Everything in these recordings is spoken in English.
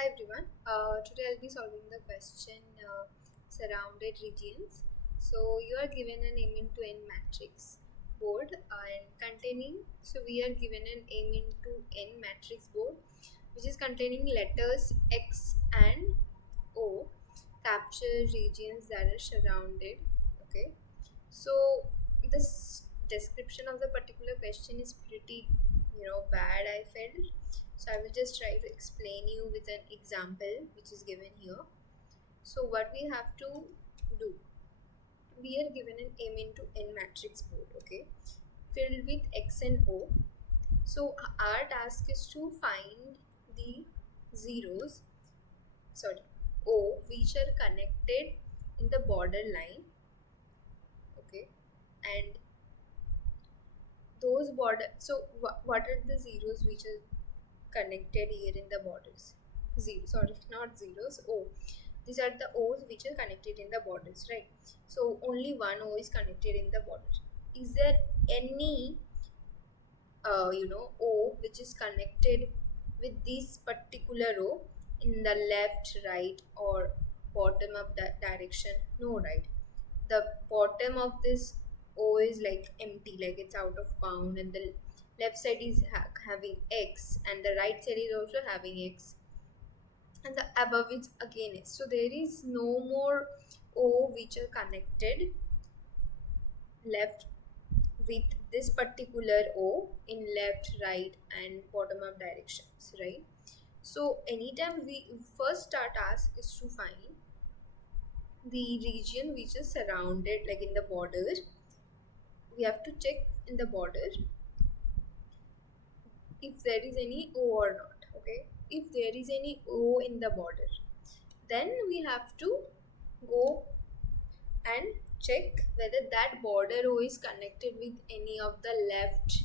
Hi everyone. Today I'll be solving the question surrounded regions. So you are given an m into n matrix board and containing. So we are given an m into n matrix board which is containing letters X and O capture regions that are surrounded. Okay. So this description of the particular question is pretty bad, I felt. So I will just try to explain you with an example which is given here. So what we have to do, we are given an m into n matrix board, okay, filled with X and O. So our task is to find the zeros, sorry, O, which are connected in the border line, okay, and those border. So what are the zeros which are connected here in the borders? Zero, sorry, not zeros. O. These are the O's which are connected in the borders, right? So only one O is connected in the border. Is there any O which is connected with this particular O in the left, right, or bottom up direction? No, right? The bottom of this O is like empty, like it's out of bound, and the left side is having X, and the right side is also having X, and the above is again S. So there is no more O which are connected left with this particular O in left, right, and bottom up directions, right? So anytime we first our task is to find the region which is surrounded, like in the border. We have to check in the border if there is any O or not. Okay, if there is any O in the border, then we have to go and check whether that border O is connected with any of the left,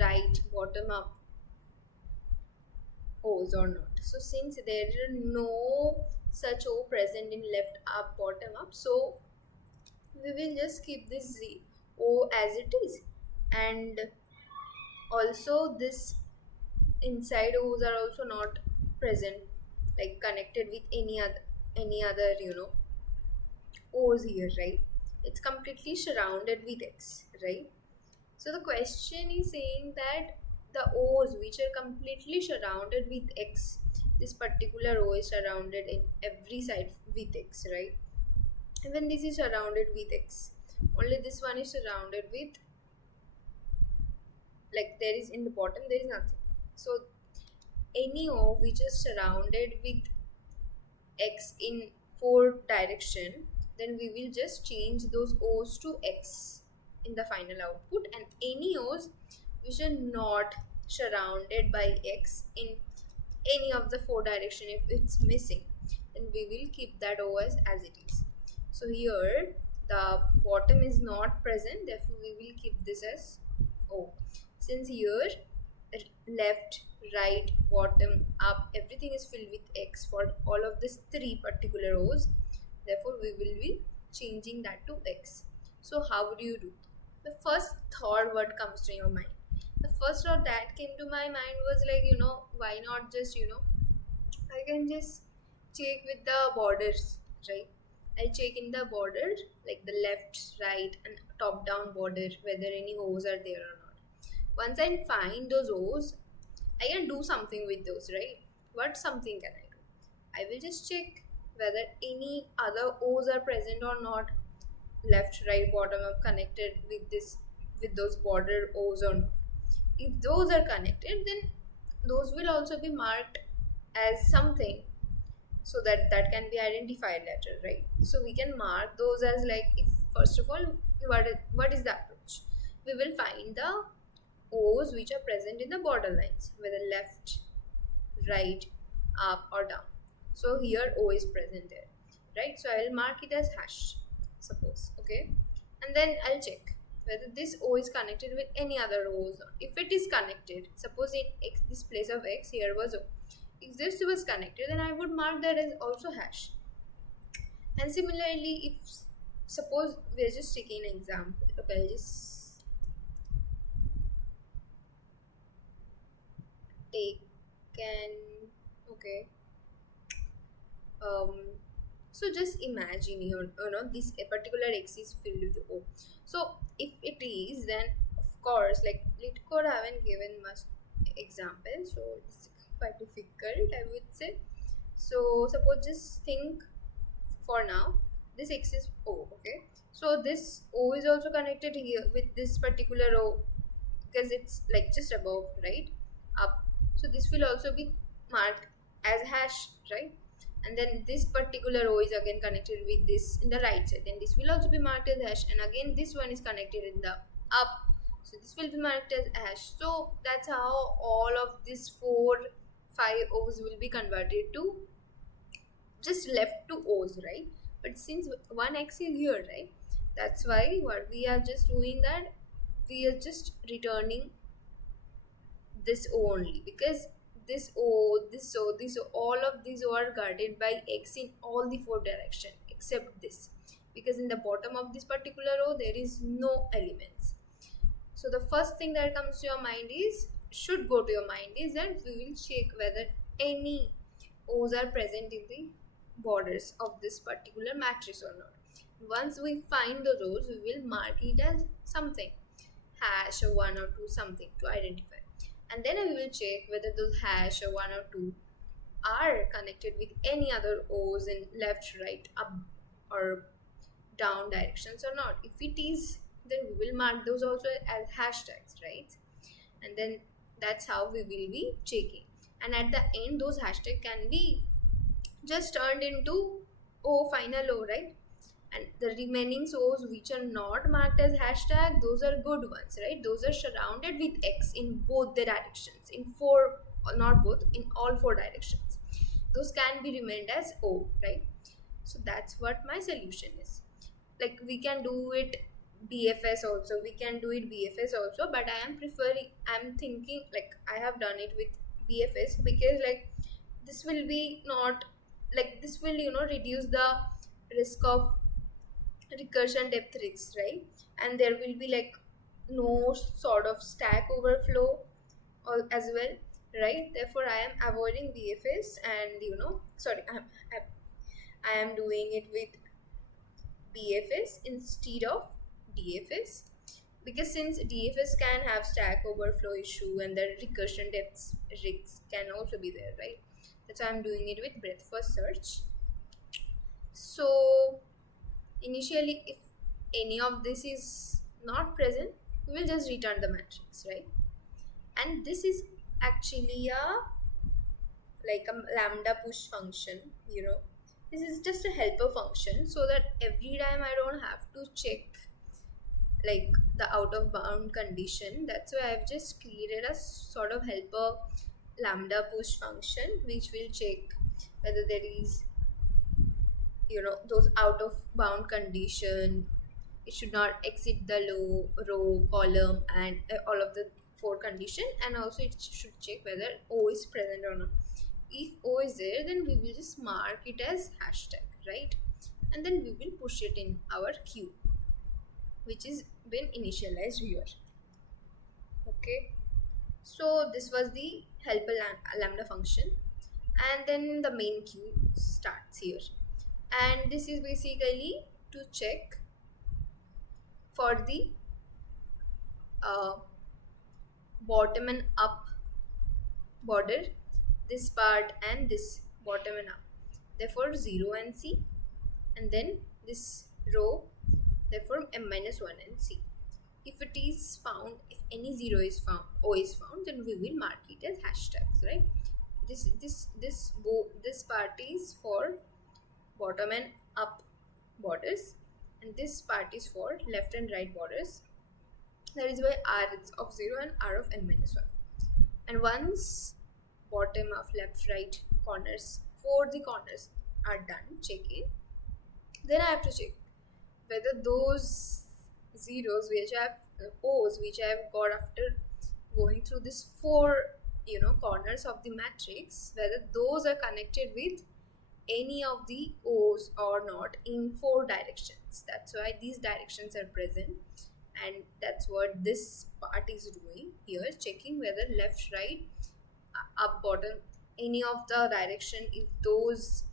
right, bottom up O's or not. So since there are no such O present in left, up, bottom, up, so we will just keep this O as it is, and also this inside O's are also not present, like connected with any other O's here, right? It's completely surrounded with X, right? So the question is saying that the O's which are completely surrounded with X, this particular O is surrounded in every side with X, right? And when this is surrounded with X, only this one is surrounded with, like there is in the bottom there is nothing. So any O which is surrounded with X in four direction, then we will just change those O's to X in the final output, and any O's which are not surrounded by X in any of the four direction, if it's missing, then we will keep that O as it is. So here the bottom is not present, therefore we will keep this as O. Since here left, right, bottom, up, everything is filled with X for all of these three particular O's, therefore we will be changing that to X. So how would you do? The first thought what comes to your mind, the first thought that came to my mind was like, why not just I can just check with the borders, right? I'll check in the border, like the left, right, and top down border, whether any O's are there or not. Once I find those O's, I can do something with those, right? What something can I do? I will just check whether any other O's are present or not, left, right, bottom up, connected with those border O's or not. If those are connected, then those will also be marked as something, so that can be identified later, right? So we can mark those as, like, if first of all, what is the approach? We will find the O's which are present in the border lines, whether left, right, up, or down. So here O is present there, right? So I will mark it as hash, suppose, okay? And then I'll check whether this O is connected with any other O's. If it is connected, suppose in X, this place of X here was O. If this was connected, then I would mark that as also hash. And similarly, if suppose we're just taking an example, okay, I'll just take an, okay, um, so just imagine this a particular x is filled with o. So if it is, then of course, like lit code haven't given much example, so it's quite difficult, I would say. So suppose just think for now this x is o, okay? So this o is also connected here with this particular o because it's like just above, right, up. So this will also be marked as hash, right? And then this particular row is again connected with this in the right side, then this will also be marked as hash, and again this one is connected in the up, so this will be marked as hash. So that's how all of these 5 o's will be converted to just left to o's, right? But since one x is here, right, that's why what we are just doing, that we are just returning this O only, because this O, this O, this O, all of these O are guarded by X in all the 4 direction except this, because in the bottom of this particular row there is no elements. So the first thing that comes to your mind is, should go to your mind is that we will check whether any O's are present in the borders of this particular matrix or not. Once we find those O's, we will mark it as something, hash or 1 or 2, something to identify. And then we will check whether those hash or 1 or 2 are connected with any other O's in left, right, up or down directions or not. If it is, then we will mark those also as hashtags, right? And then that's how we will be checking. And at the end, those hashtags can be just turned into O, final O, right? And the remaining O's which are not marked as hashtag, those are good ones, right? Those are surrounded with X in both the directions, in 4, not both, in all 4 directions. Those can be remained as O, right? So that's what my solution is. Like we can do it BFS also, we can do it BFS also, but I'm thinking like I have done it with BFS because like this will be not, like this will reduce the risk of recursion depth risks, right? And there will be like no sort of stack overflow or as well, right? Therefore I am avoiding BFS, and sorry, I am doing it with BFS instead of DFS, because since DFS can have stack overflow issue and the recursion depth risks can also be there, right? That's why I'm doing it with breadth first search. So initially, if any of this is not present, we will just return the matrix, right? And this is actually a lambda push function. This is just a helper function, so that every time I don't have to check like the out of bound condition. That's why I've just created a sort of helper lambda push function which will check whether there is those out of bound condition. It should not exceed the row, column, and all of the 4 condition, and also it should check whether O is present or not. If O is there, then we will just mark it as hashtag, right? And then we will push it in our queue which is been initialized here. Okay, so this was the helper lambda function, and then the main queue starts here. And this is basically to check for the bottom and up border, this part and this bottom and up, therefore 0 and C, and then this row, therefore m-1 and C. If it is found, if any 0 is found, O is found, then we will mark it as hashtags, right? This part is for bottom and up borders, and this part is for left and right borders. That is why R is of 0 and R of n-1. And once bottom of left right corners, 4 the corners are done checking, then I have to check whether those zeros which I have O's which I have got after going through this 4 corners of the matrix, whether those are connected with any of the O's or not in 4 directions. That's why these directions are present, and that's what this part is doing here, checking whether left, right, up, bottom, any of the direction, if those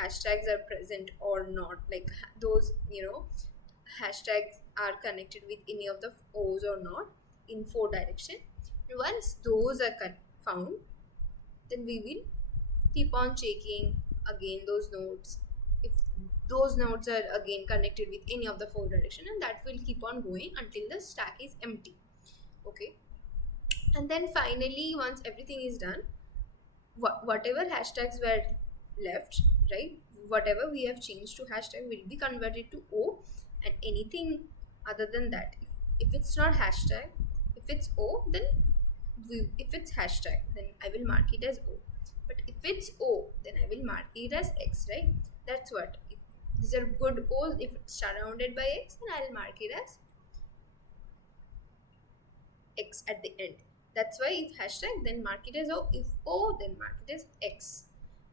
hashtags are present or not, like those hashtags are connected with any of the O's or not in 4 direction. Once those are found, then we will keep on checking again those nodes, if those nodes are again connected with any of the 4 direction, and that will keep on going until the stack is empty. Okay, and then finally once everything is done, whatever hashtags were left, right, whatever we have changed to hashtag will be converted to O, and anything other than that, if it's not hashtag, if it's O, then if it's hashtag, then I will mark it as O, but if it's O, then I will mark it as X, right? That's what, if these are good O's, if it's surrounded by X, then I'll mark it as X at the end. That's why if hashtag, then mark it as O, if O, then mark it as X.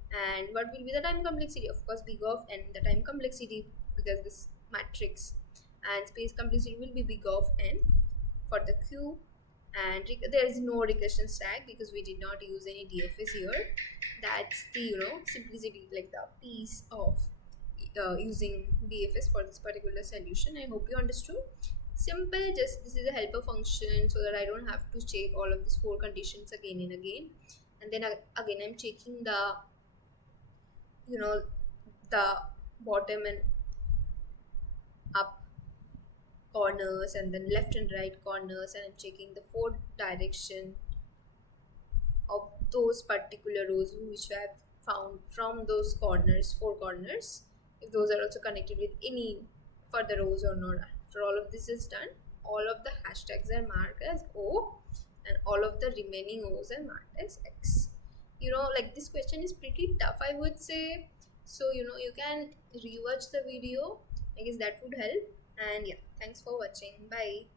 And what will be the time complexity? Of course, big of n, the time complexity, because this matrix, and space complexity will be big of n for the Q. And there is no regression stack because we did not use any DFS here. That's the simplicity, like the piece of using DFS for this particular solution. I hope you understood. Simple, just this is a helper function so that I don't have to check all of these 4 conditions again and again. And then again I'm checking the the bottom and up corners, and then left and right corners, and I'm checking the 4 direction of those particular rows which I have found from those corners, 4 corners, if those are also connected with any further rows or not. After all of this is done, all of the hashtags are marked as O, and all of the remaining O's are marked as X. Like this question is pretty tough, I would say. So you can rewatch the video. I guess that would help. And yeah, thanks for watching. Bye.